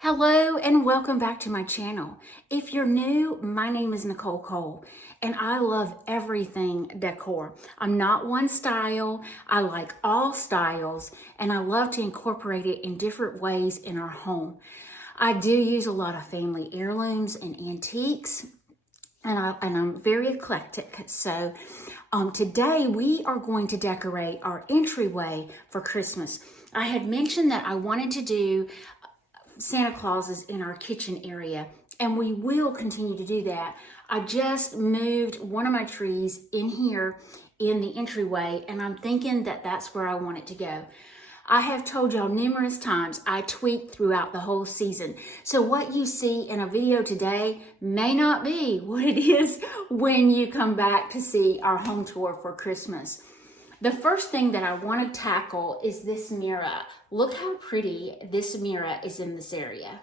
Hello and welcome back to my channel. If you're new, my name is Nicole Cole and I love everything decor. I'm not one style, I like all styles and I love to incorporate it in different ways in our home. I do use a lot of family heirlooms and antiques and I'm very eclectic. So today we are going to decorate our entryway for Christmas. I had mentioned that I wanted to do Santa Clauses in our kitchen area, and we will continue to do that. I just moved one of my trees in here in the entryway, and I'm thinking that that's where I want it to go. I have told y'all numerous times I tweak throughout the whole season. So what you see in a video today may not be what it is when you come back to see our home tour for Christmas. The first thing that I want to tackle is this mirror. Look how pretty this mirror is in this area.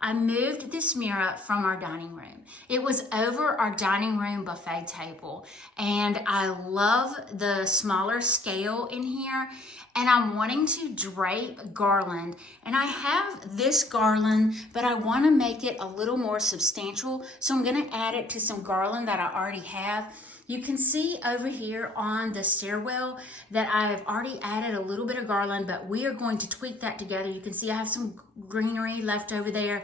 I moved this mirror from our dining room. It was over our dining room buffet table, and I love the smaller scale in here, and I'm wanting to drape garland, and I have this garland, but I want to make it a little more substantial, so I'm going to add it to some garland that I already have. You can see over here on the stairwell that I've already added a little bit of garland, but we are going to tweak that together. You can see I have some greenery left over there.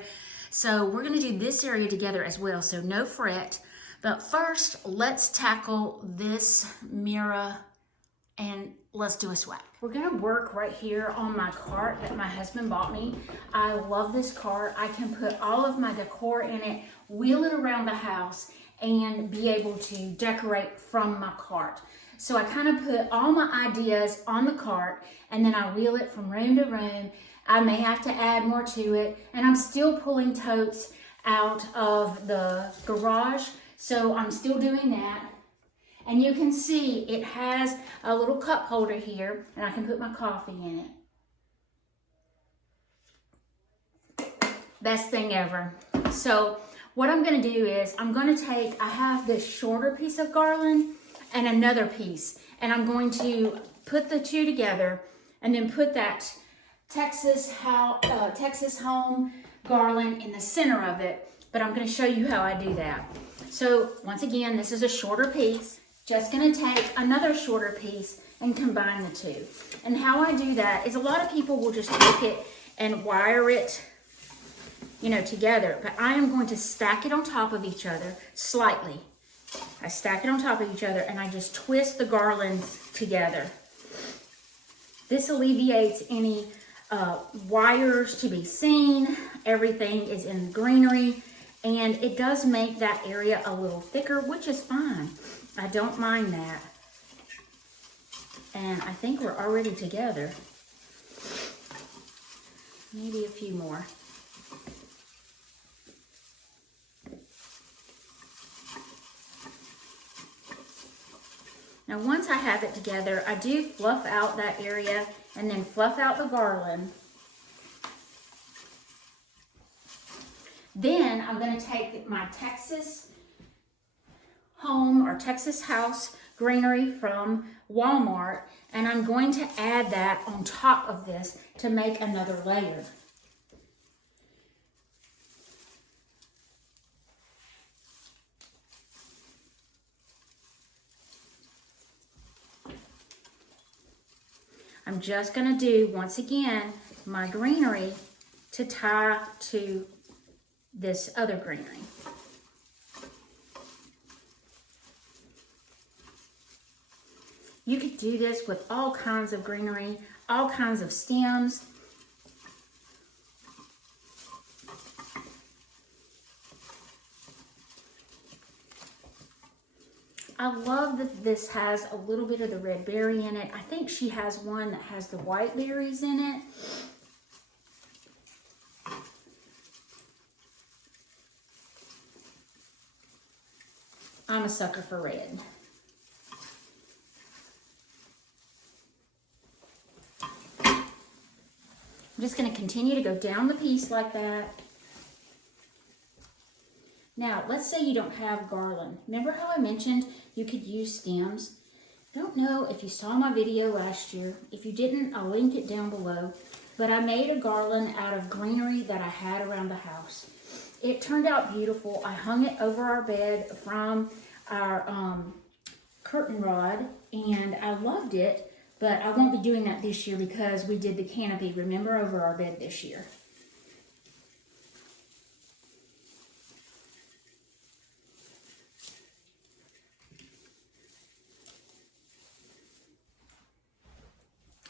So we're gonna do this area together as well, so no fret. But first, let's tackle this mirror and let's do a swap. We're gonna work right here on my cart that my husband bought me. I love this cart. I can put all of my decor in it, wheel it around the house, and be able to decorate from my cart. So I kind of put all my ideas on the cart and then I wheel it from room to room. I may have to add more to it, and I'm still pulling totes out of the garage, so I'm still doing that. And you can see it has a little cup holder here, and I can put my coffee in it. Best thing ever. So what I'm going to do is I'm going to take, I have this shorter piece of garland and another piece, and I'm going to put the two together and then put that Texas home garland in the center of it, but I'm going to show you how I do that. So once again, this is a shorter piece. Just going to take another shorter piece and combine the two. And how I do that is a lot of people will just take it and wire it together, but I am going to stack it on top of each other slightly. I stack it on top of each other and I just twist the garland together. This alleviates any wires to be seen. Everything is in greenery, and it does make that area a little thicker, which is fine. I don't mind that. And I think we're already together. Maybe a few more. Now once I have it together, I do fluff out that area and then fluff out the garland. Then I'm going to take my Texas home or Texas house greenery from Walmart, and I'm going to add that on top of this to make another layer. I'm just going to do, once again, my greenery to tie to this other greenery. You could do this with all kinds of greenery, all kinds of stems. I love that this has a little bit of the red berry in it. I think she has one that has the white berries in it. I'm a sucker for red. I'm just going to continue to go down the piece like that. Now, let's say you don't have garland. Remember how I mentioned you could use stems? Don't know if you saw my video last year. If you didn't, I'll link it down below. But I made a garland out of greenery that I had around the house. It turned out beautiful. I hung it over our bed from our curtain rod, and I loved it. But I won't be doing that this year because we did the canopy, remember, over our bed this year.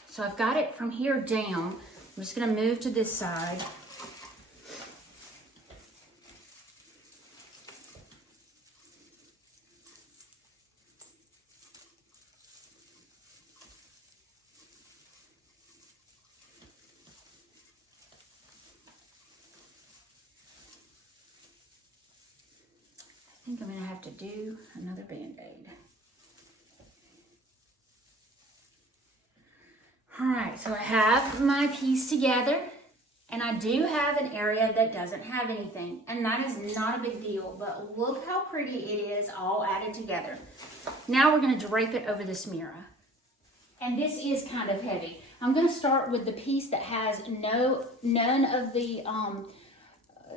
So I've got it from here down. I'm just going to move to this side. I think I'm going to have to do another Band-Aid. All right, so I have my piece together, and I do have an area that doesn't have anything, and that is not a big deal, but look how pretty it is all added together. Now we're going to drape it over this mirror, and this is kind of heavy. I'm going to start with the piece that has none of the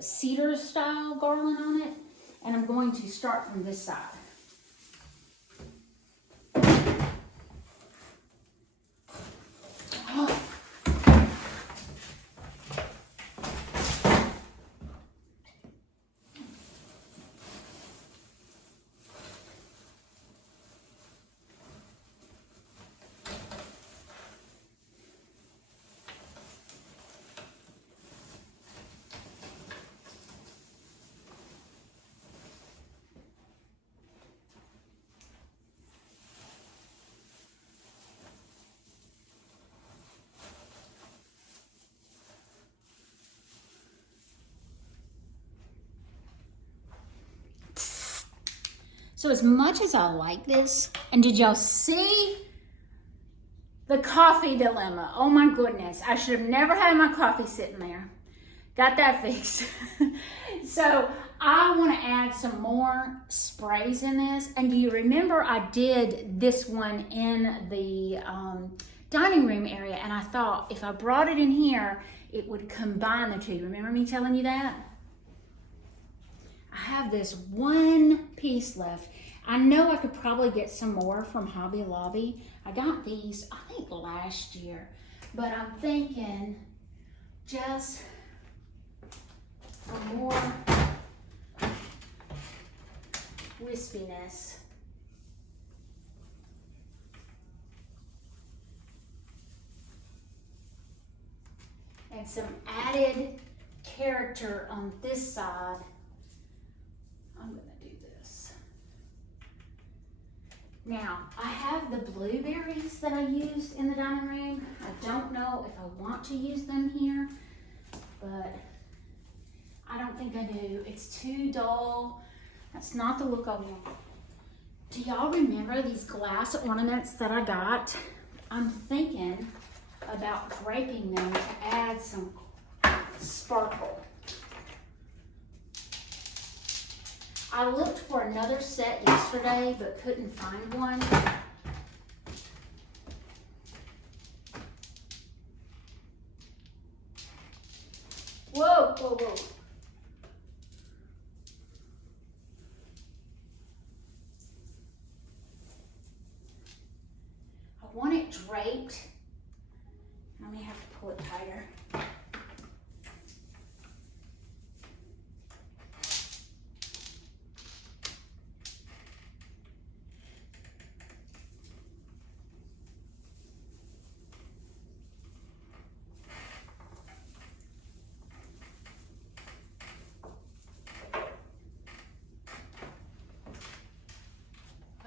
cedar style garland on it, and I'm going to start from this side. So as much as I like this, and did y'all see the coffee dilemma? Oh my goodness, I should have never had my coffee sitting there. Got that fixed. So I want to add some more sprays in this. And do you remember I did this one in the dining room area, and I thought if I brought it in here, it would combine the two. Remember me telling you that? I have this one piece left. I know I could probably get some more from Hobby Lobby. I got these, I think, last year. But I'm thinking just for more wispiness. And some added character on this side. I'm gonna do this. Now, I have the blueberries that I used in the dining room. I don't know if I want to use them here, but I don't think I do. It's too dull. That's not the look I want. Do y'all remember these glass ornaments that I got? I'm thinking about draping them to add some sparkle. I looked for another set yesterday, but couldn't find one. Whoa, whoa, whoa. I want it draped. I may have to pull it tighter.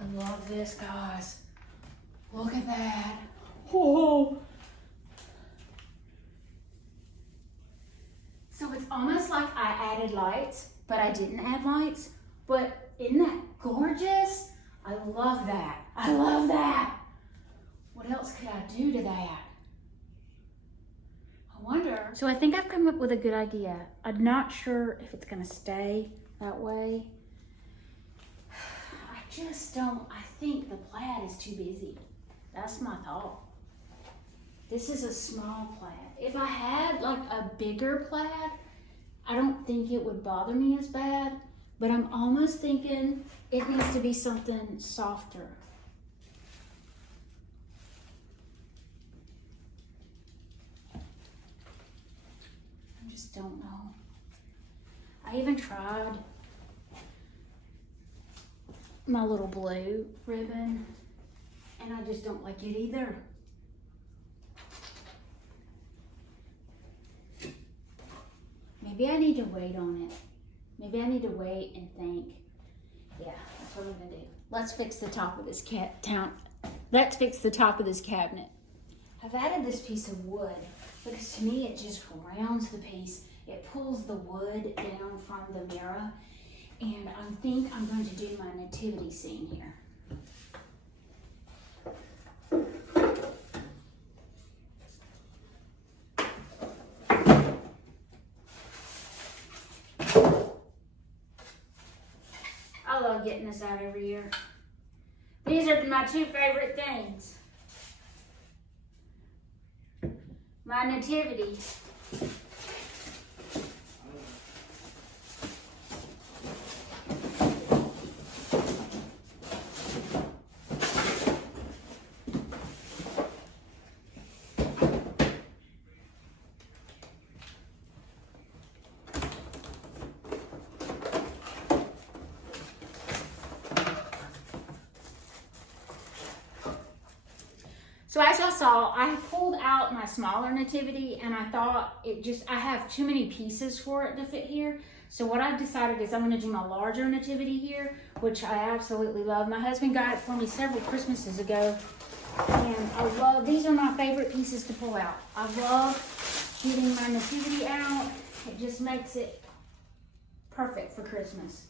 I love this, guys. Look at that. Whoa. So it's almost like I added lights, but I didn't add lights. But isn't that gorgeous? I love that. I love that. What else could I do to that? I wonder. So I think I've come up with a good idea. I'm not sure if it's gonna stay that way. I just don't, I think the plaid is too busy. That's my thought. This is a small plaid. If I had like a bigger plaid, I don't think it would bother me as bad, but I'm almost thinking it needs to be something softer. I just don't know. I even tried my little blue ribbon, and I just don't like it either. Maybe I need to wait on it. Maybe I need to wait and think. Yeah, that's what I'm gonna do. Let's fix the top of this Let's fix the top of this cabinet. I've added this piece of wood because to me it just grounds the piece. It pulls the wood down from the mirror, and I think I'm going to do my nativity scene here. I love getting this out every year. These are my two favorite things. My nativity. So as y'all saw, I pulled out my smaller nativity and I thought I have too many pieces for it to fit here. So what I've decided is I'm gonna do my larger nativity here, which I absolutely love. My husband got it for me several Christmases ago. And I love, these are my favorite pieces to pull out. I love getting my nativity out. It just makes it perfect for Christmas.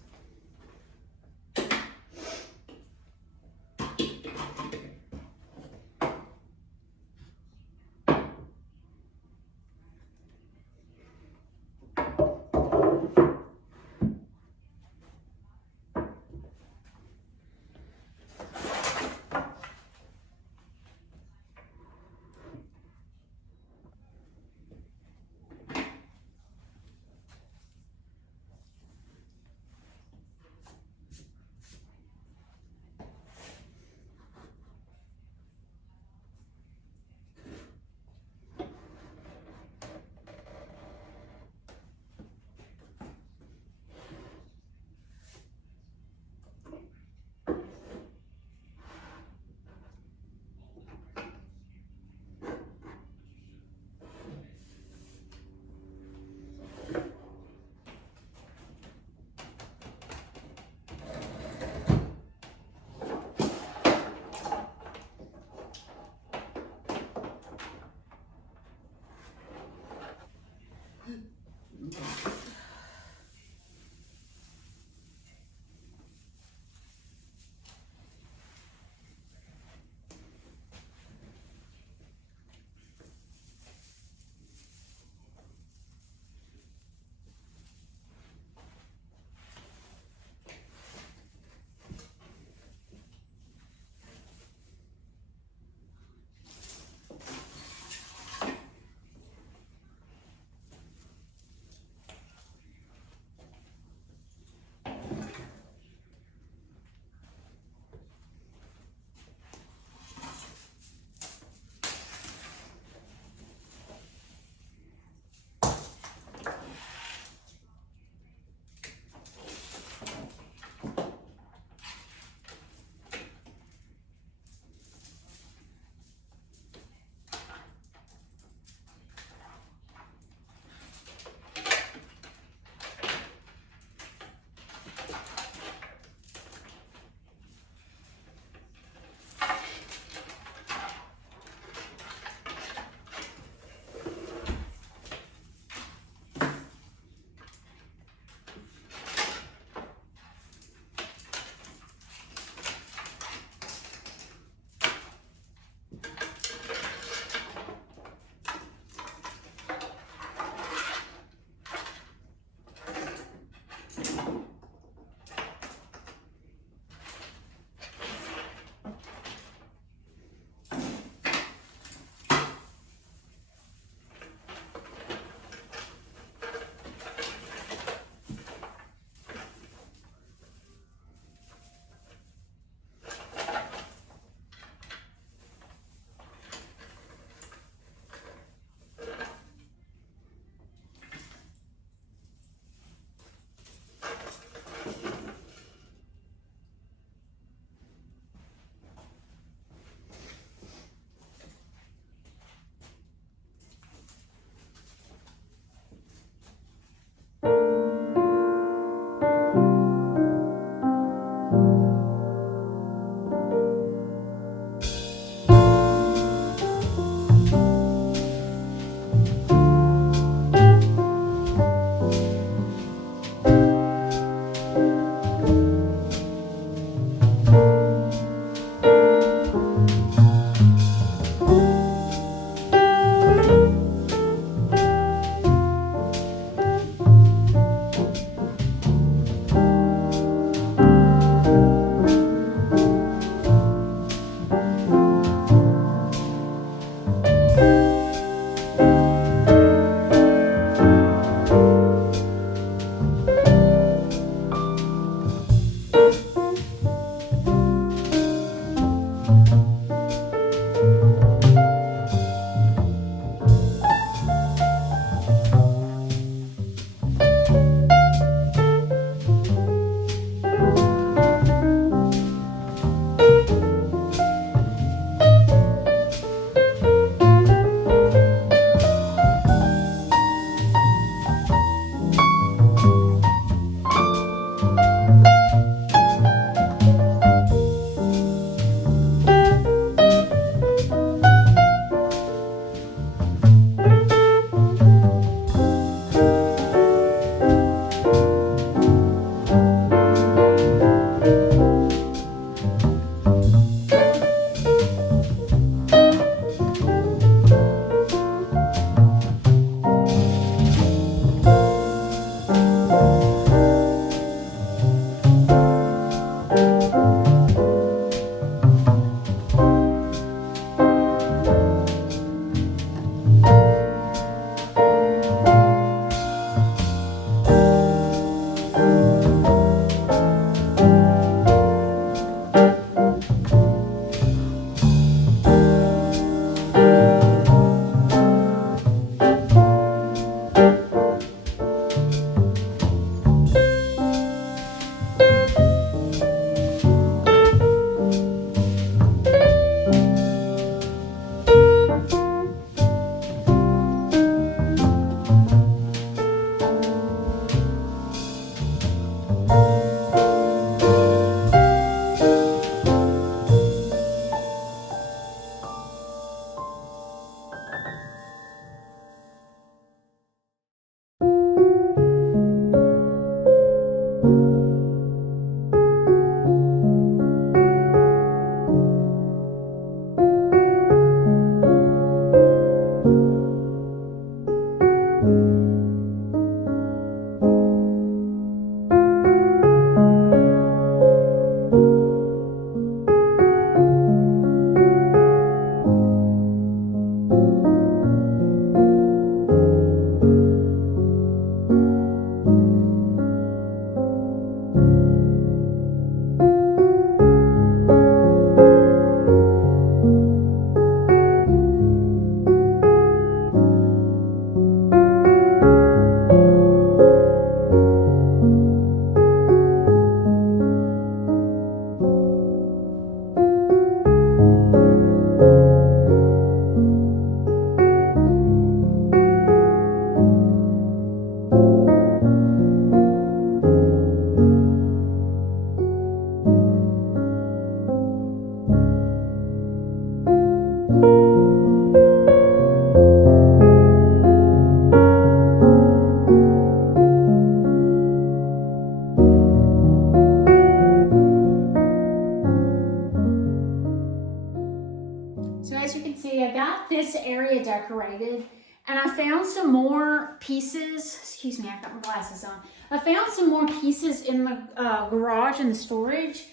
So as you can see, I got this area decorated, and I found some more pieces. Excuse me, I've got my glasses on. I found some more pieces in the garage and the storage.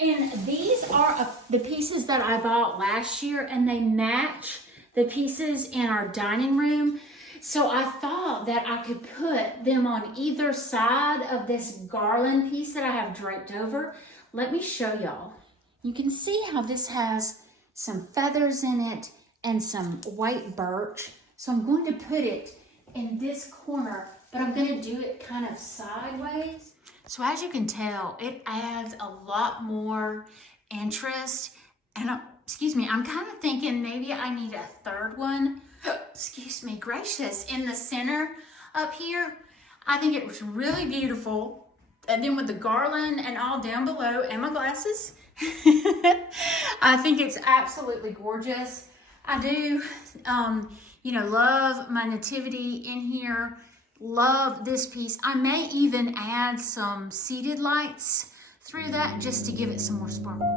And these are the pieces that I bought last year, and they match the pieces in our dining room. So I thought that I could put them on either side of this garland piece that I have draped over. Let me show y'all. You can see how this has some feathers in it and some white birch. So I'm going to put it in this corner, but I'm going to do it kind of sideways. So as you can tell, it adds a lot more interest. And excuse me, I'm kind of thinking maybe I need a third one. Excuse me, gracious, in the center up here. I think it was really beautiful. And then with the garland and all down below, and my glasses, I think it's absolutely gorgeous. I do, you know, love my nativity in here. Love this piece. I may even add some seated lights through that just to give it some more sparkle.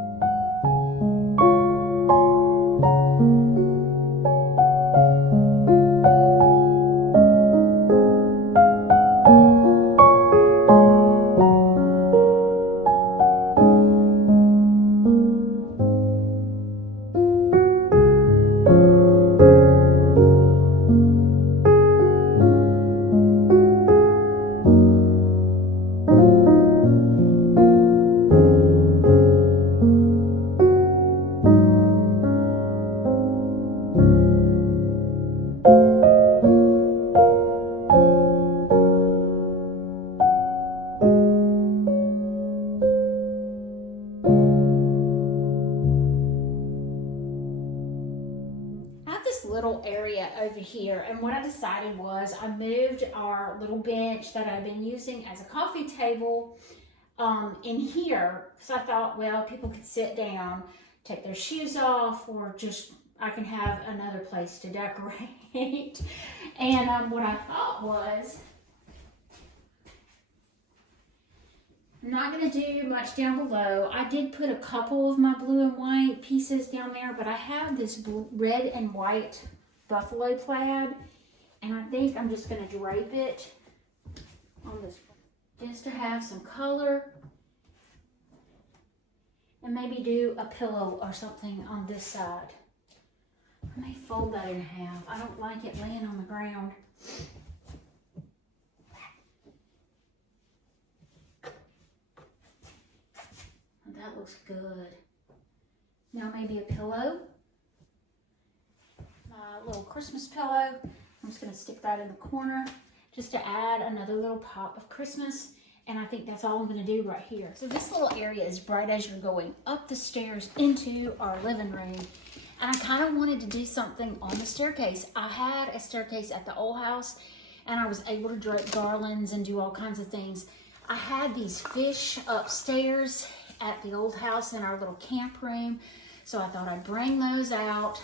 Little area over here, and what I decided was I moved our little bench that I've been using as a coffee table in here, because I thought, well, people could sit down, take their shoes off, or just I can have another place to decorate. And what I thought was, I'm not going to do much down below. I did put a couple of my blue and white pieces down there, but I have this red and white buffalo plaid, and I think I'm just going to drape it on this just to have some color, and maybe do a pillow or something on this side. I may fold that in half. I don't like it laying on the ground. That looks good. Now maybe a pillow. My little Christmas pillow. I'm just going to stick that in the corner just to add another little pop of Christmas. And I think that's all I'm going to do right here. So this little area is right as you're going up the stairs into our living room. And I kind of wanted to do something on the staircase. I had a staircase at the old house, and I was able to drape garlands and do all kinds of things. I had these fish upstairs at the old house in our little camp room, so I thought I'd bring those out.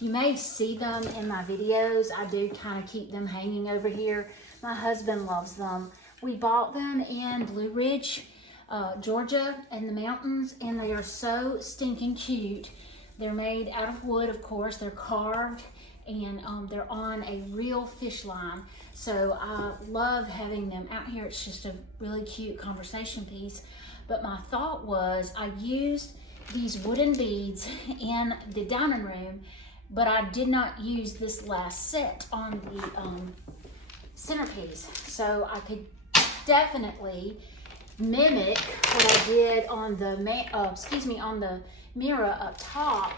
You may see them in my videos. I do kind of keep them hanging over here. My husband loves them. We bought them in Blue Ridge, Georgia, in the mountains, and they are so stinking cute. They're made out of wood, of course. They're carved, and they're on a real fish line. So I love having them out here. It's just a really cute conversation piece. But my thought was I used these wooden beads in the dining room, but I did not use this last set on the centerpiece. So I could definitely mimic what I did on the on the mirror up top.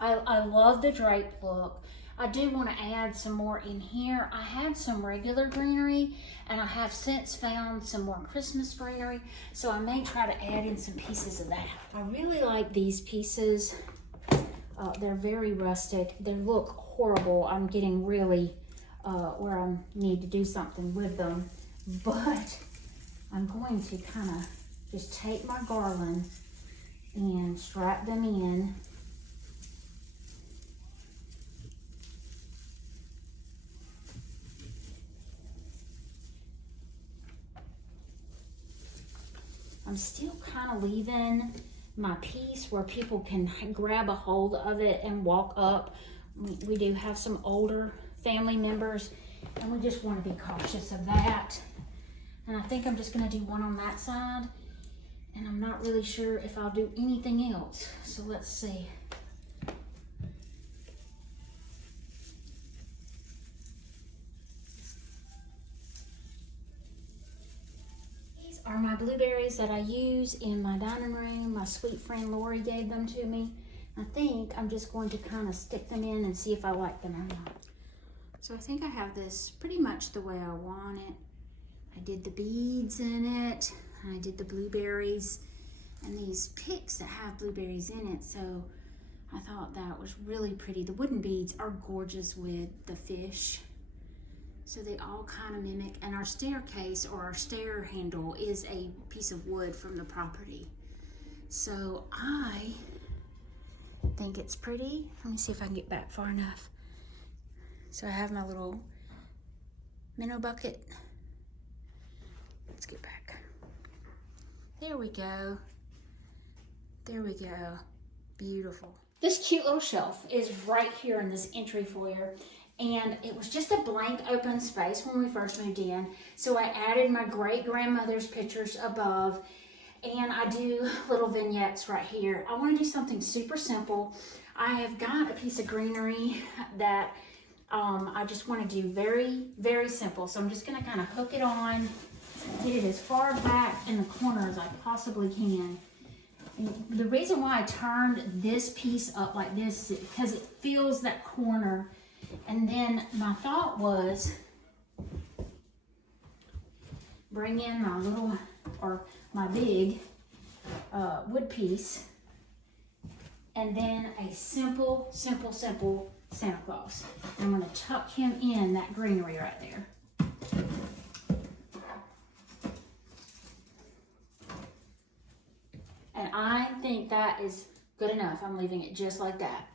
I love the drape look. I do want to add some more in here. I had some regular greenery, and I have since found some more Christmas greenery, so I may try to add in some pieces of that. I really like these pieces. They're very rustic. They look horrible. I'm getting really where I need to do something with them, but I'm going to kind of just take my garland and strap them in. I'm still kind of leaving my piece where people can grab a hold of it and walk up. We do have some older family members, and we just want to be cautious of that. And I think I'm just going to do one on that side, and I'm not really sure if I'll do anything else. So let's see. Are my blueberries that I use in my dining room. My sweet friend Lori gave them to me. I think I'm just going to kind of stick them in and see if I like them or not. So I think I have this pretty much the way I want it. I did the beads in it, and I did the blueberries, and these picks that have blueberries in it, so I thought that was really pretty. The wooden beads are gorgeous with the fish. So they all kind of mimic, and our staircase or our stair handle is a piece of wood from the property. So I think it's pretty. Let me see if I can get back far enough. So I have my little minnow bucket. Let's get back. There we go. There we go. Beautiful. This cute little shelf is right here in this entry foyer. And it was just a blank open space when we first moved in. So I added my great-grandmother's pictures above, and I do little vignettes right here. I want to do something super simple. I have got a piece of greenery that I just want to do very, very simple. So I'm just going to kind of hook it on, get it as far back in the corner as I possibly can. And the reason why I turned this piece up like this is because it fills that corner. And then my thought was bring in my little, or my big wood piece, and then a simple Santa Claus. I'm going to tuck him in that greenery right there. And I think that is good enough. I'm leaving it just like that.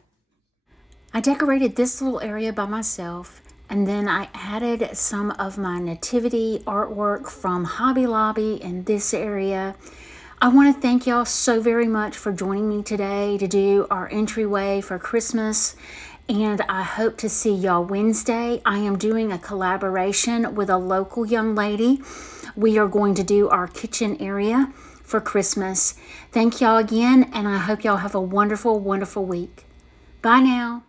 I decorated this little area by myself, and then I added some of my nativity artwork from Hobby Lobby in this area. I want to thank y'all so very much for joining me today to do our entryway for Christmas, and I hope to see y'all Wednesday. I am doing a collaboration with a local young lady. We are going to do our kitchen area for Christmas. Thank y'all again, and I hope y'all have a wonderful, wonderful week. Bye now.